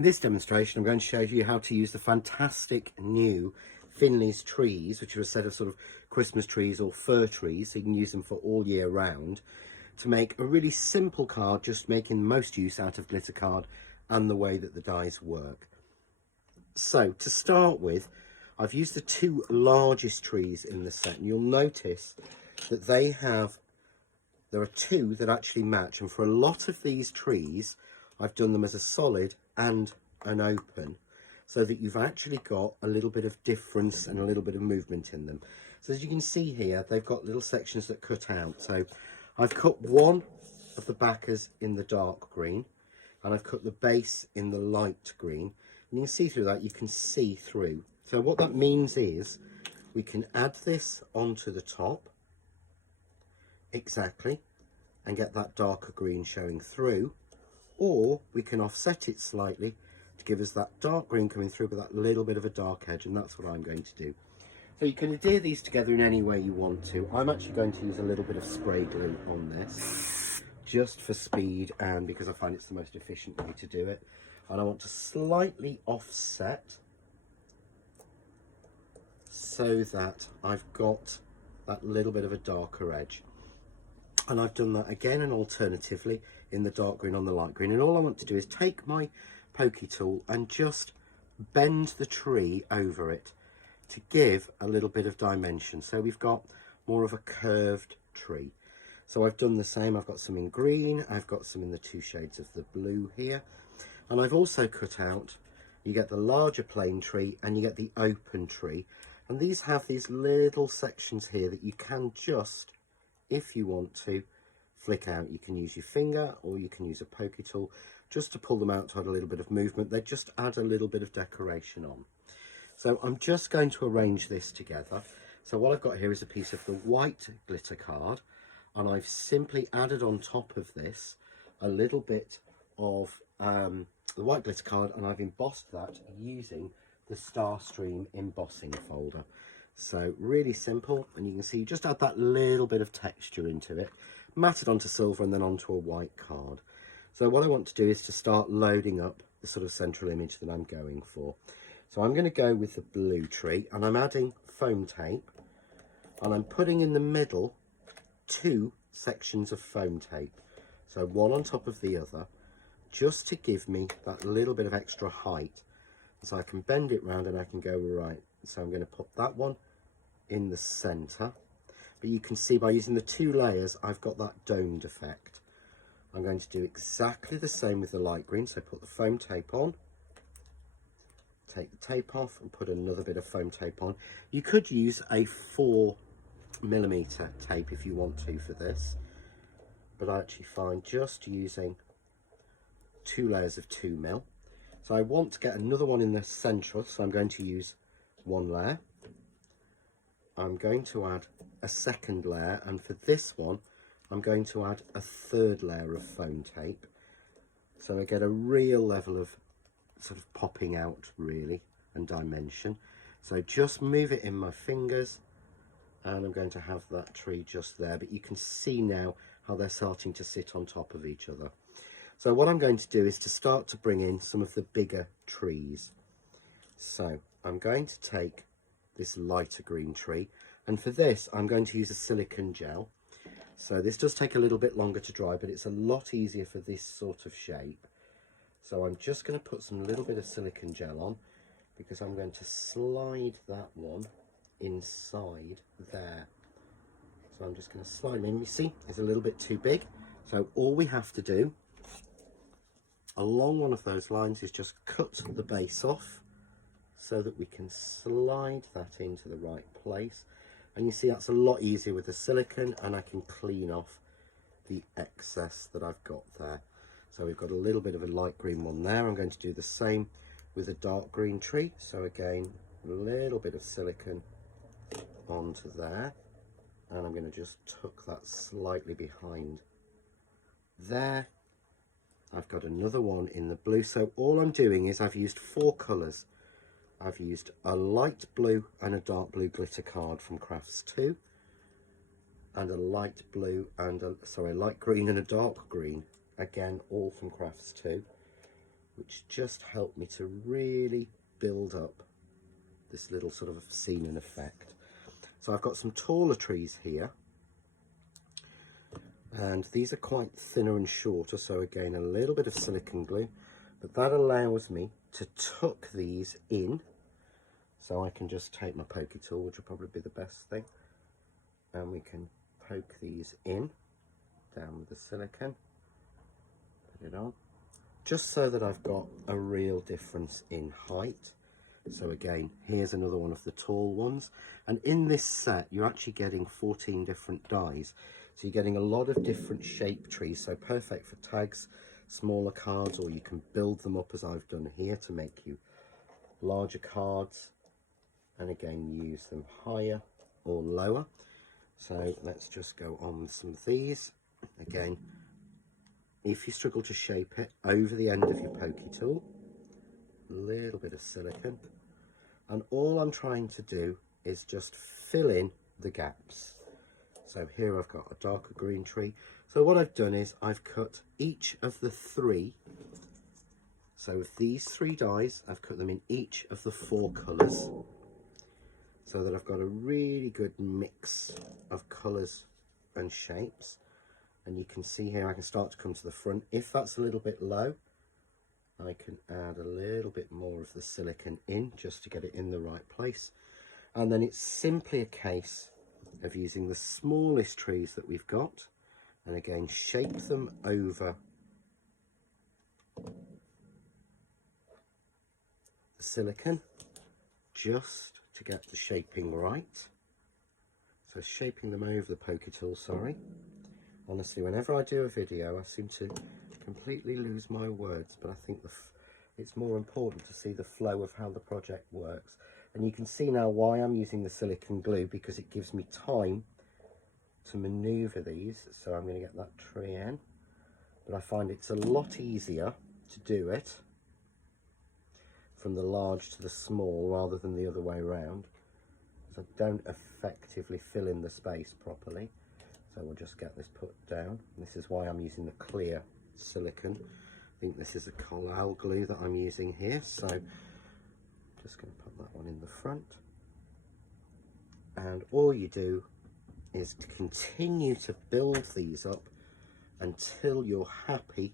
In this demonstration, I'm going to show you how to use the fantastic new Finley's trees, which are a set of sort of Christmas trees or fir trees, so you can use them for all year round, to make a really simple card, just making the most use out of glitter card and the way that the dies work. So to start with, I've used the two largest trees in the set, and you'll notice that there are two that actually match, and for a lot of these trees I've done them as a solid and an open, so that you've actually got a little bit of difference and a little bit of movement in them. So as you can see here, they've got little sections that cut out. So I've cut one of the backers in the dark green, and I've cut the base in the light green, and you can see through that, you can see through. So what that means is we can add this onto the top exactly and get that darker green showing through, or we can offset it slightly to give us that dark green coming through with that little bit of a dark edge, and that's what I'm going to do. So you can adhere these together in any way you want to. I'm actually going to use a little bit of spray glue on this, just for speed and because I find it's the most efficient way to do it. And I want to slightly offset so that I've got that little bit of a darker edge. And I've done that again and alternatively in the dark green on the light green. And all I want to do is take my pokey tool and just bend the tree over it to give a little bit of dimension. So we've got more of a curved tree. So I've done the same. I've got some in green. I've got some in the two shades of the blue here. And I've also cut out, you get the larger plain tree and you get the open tree. And these have these little sections here that you can just, if you want to, flick out. You can use your finger or you can use a pokey tool just to pull them out to add a little bit of movement. They just add a little bit of decoration on. So I'm just going to arrange this together. So what I've got here is a piece of the white glitter card, and I've simply added on top of this a little bit of the white glitter card, and I've embossed that using the Starstream embossing folder. So really simple, and you can see you just add that little bit of texture into it, mat it onto silver and then onto a white card. So what I want to do is to start loading up the sort of central image that I'm going for. So I'm going to go with the blue tree, and I'm adding foam tape, and I'm putting in the middle two sections of foam tape, so one on top of the other, just to give me that little bit of extra height. So I can bend it round and I can go right. So I'm going to put that one in the center, but you can see by using the two layers I've got that domed effect. I'm going to do exactly the same with the light green. So put the foam tape on, take the tape off and put another bit of foam tape on. You could use a 4mm tape if you want to for this, but I actually find just using two layers of 2mm. So I want to get another one in the central, so I'm going to use one layer. I'm going to add a second layer, and for this one I'm going to add a third layer of foam tape, so I get a real level of sort of popping out really and dimension. So just move it in my fingers, and I'm going to have that tree just there, but you can see now how they're starting to sit on top of each other. So what I'm going to do is to start to bring in some of the bigger trees. So I'm going to take this lighter green tree, and for this I'm going to use a silicone gel. So this does take a little bit longer to dry, but it's a lot easier for this sort of shape. So I'm just going to put some little bit of silicone gel on, because I'm going to slide that one inside there. So I'm just going to slide it in. You see, it's a little bit too big. So all we have to do along one of those lines is just cut the base off so that we can slide that into the right place. And you see that's a lot easier with the silicone, and I can clean off the excess that I've got there. So we've got a little bit of a light green one there. I'm going to do the same with a dark green tree. So again, a little bit of silicone onto there, and I'm going to just tuck that slightly behind there. I've got another one in the blue. So all I'm doing is I've used four colours. I've used a light blue and a dark blue glitter card from Crafts 2, and a light blue and a light green and a dark green, again all from Crafts 2. which just help me to really build up this little sort of scene and effect. So I've got some taller trees here, and these are quite thinner and shorter, so again a little bit of silicone glue, but that allows me to tuck these in. So I can just take my pokey tool, which will probably be the best thing, and we can poke these in, down with the silicone, put it on, just so that I've got a real difference in height. So again, here's another one of the tall ones, and in this set you're actually getting 14 different dies, so you're getting a lot of different shape trees, so perfect for tags, smaller cards, or you can build them up as I've done here to make you larger cards, and again use them higher or lower. So let's just go on with some of these. Again, if you struggle to shape it, over the end of your pokey tool, a little bit of silicone, and all I'm trying to do is just fill in the gaps. So here I've got a darker green tree. So what I've done is I've cut each of the three. So with these 3 dies, I've cut them in each of the 4 colours, so that I've got a really good mix of colours and shapes. And you can see here I can start to come to the front. If that's a little bit low, I can add a little bit more of the silicone in just to get it in the right place. And then it's simply a case of using the smallest trees that we've got, and again shape them over the silicone just to get the shaping right. So shaping them over the pokey tool, sorry. Honestly, whenever I do a video, I seem to completely lose my words, but I think it's more important to see the flow of how the project works. And you can see now why I'm using the silicone glue, because it gives me time to maneuver these. So I'm going to get that tree in, but I find it's a lot easier to do it from the large to the small rather than the other way around, because I don't effectively fill in the space properly. So we'll just get this put down. This is why I'm using the clear silicone. I think this is a Collal glue that I'm using here. So I'm just going to put that one in the front. And all you do is to continue to build these up until you're happy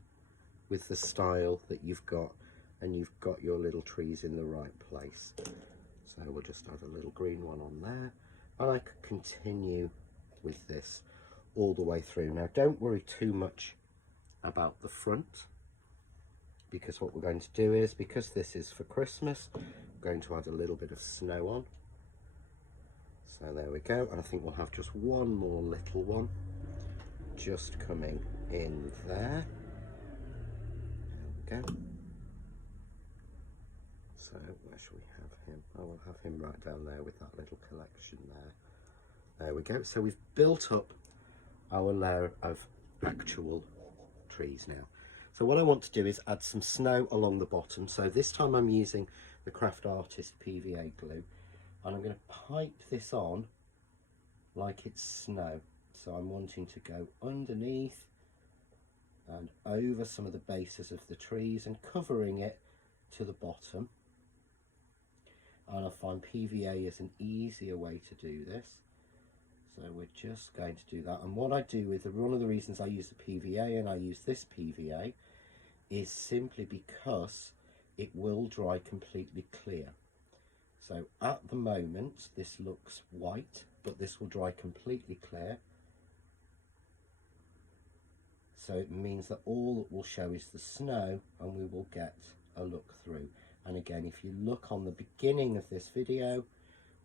with the style that you've got, and you've got your little trees in the right place. So we'll just add a little green one on there, and I could continue with this all the way through. Now don't worry too much about the front, because what we're going to do is, because this is for Christmas, we're going to add a little bit of snow on. So there we go, and I think we'll have just one more little one just coming in there. There we go. So where shall we have him? I will have him right down there with that little collection there. There we go. So we've built up our layer of actual trees now. So what I want to do is add some snow along the bottom. So this time I'm using the Craft Artist PVA glue, and I'm going to pipe this on like it's snow. So I'm wanting to go underneath and over some of the bases of the trees and covering it to the bottom. And I find PVA is an easier way to do this. So we're just going to do that. And what I do with one of the reasons I use the PVA and I use this PVA is simply because it will dry completely clear. So at the moment this looks white, but this will dry completely clear. So it means that all that will show is the snow, and we will get a look through. And again, if you look on the beginning of this video,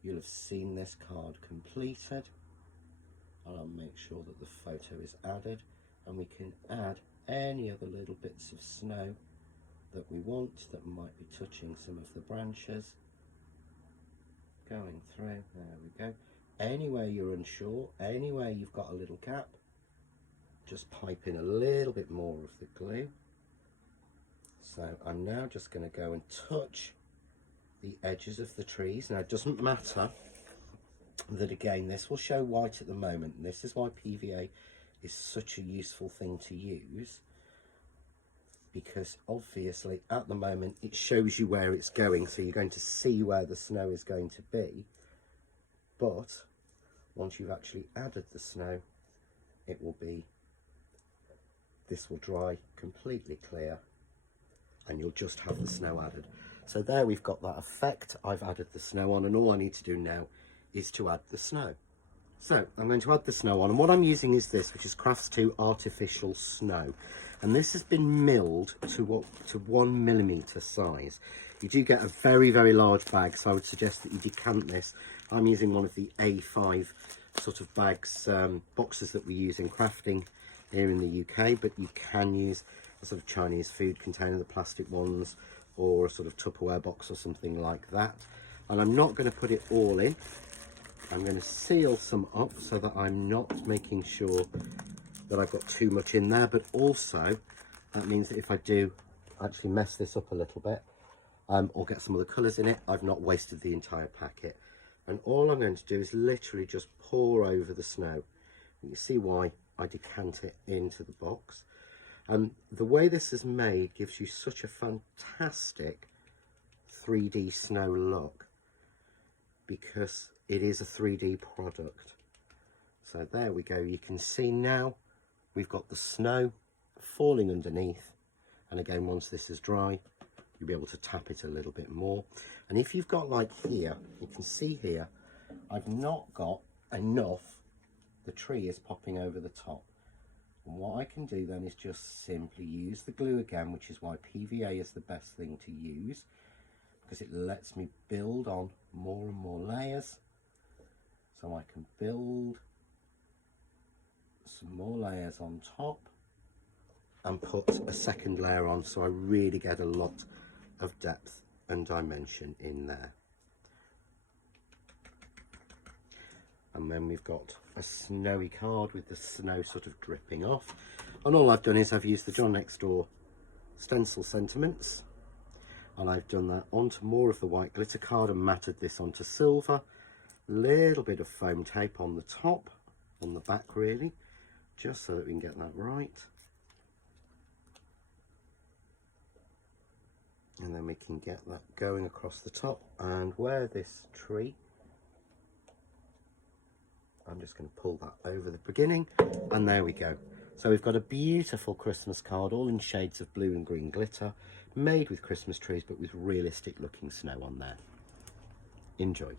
you'll have seen this card completed. And I'll make sure that the photo is added, and we can add any other little bits of snow that we want that might be touching some of the branches. Going through, there we go. Anywhere you're unsure, anywhere you've got a little gap, just pipe in a little bit more of the glue. So I'm now just going to go and touch the edges of the trees. Now it doesn't matter that, again, this will show white at the moment, and this is why PVA is such a useful thing to use. because obviously at the moment it shows you where it's going, so you're going to see where the snow is going to be. But once you've actually added the snow, this will dry completely clear and you'll just have the snow added. So there we've got that effect. I've added the snow on, and all I need to do now is to add the snow. So I'm going to add the snow on, and what I'm using is this, which is Crafts 2 Artificial Snow. And this has been milled to 1 millimetre size. You do get a very, very large bag, so I would suggest that you decant this. I'm using one of the A5 sort of bags, boxes that we use in crafting here in the UK, but you can use a sort of Chinese food container, the plastic ones, or a sort of Tupperware box or something like that. And I'm not going to put it all in. I'm going to seal some up so that I'm not making sure that I've got too much in there, but also that means that if I do actually mess this up a little bit, or get some of the colours in it, I've not wasted the entire packet. And all I'm going to do is literally just pour over the snow. You see why I decant it into the box. The way this is made gives you such a fantastic 3D snow look, because it is a 3D product. So there we go. You can see now we've got the snow falling underneath, and again, once this is dry, you'll be able to tap it a little bit more. And if you've got, like here, you can see here, I've not got enough, the tree is popping over the top. And what I can do then is just simply use the glue again, which is why PVA is the best thing to use, because it lets me build on more and more layers. So I can build some more layers on top and put a second layer on, so I really get a lot of depth and dimension in there. And then we've got a snowy card with the snow sort of dripping off. And all I've done is I've used the John Next Door stencil sentiments, and I've done that onto more of the white glitter card and matted this onto silver. Little bit of foam tape on the top, on the back really, just so that we can get that right. And then we can get that going across the top, and where this tree, I'm just going to pull that over the beginning, and there we go. So we've got a beautiful Christmas card, all in shades of blue and green glitter, made with Christmas trees but with realistic looking snow on there. Enjoy.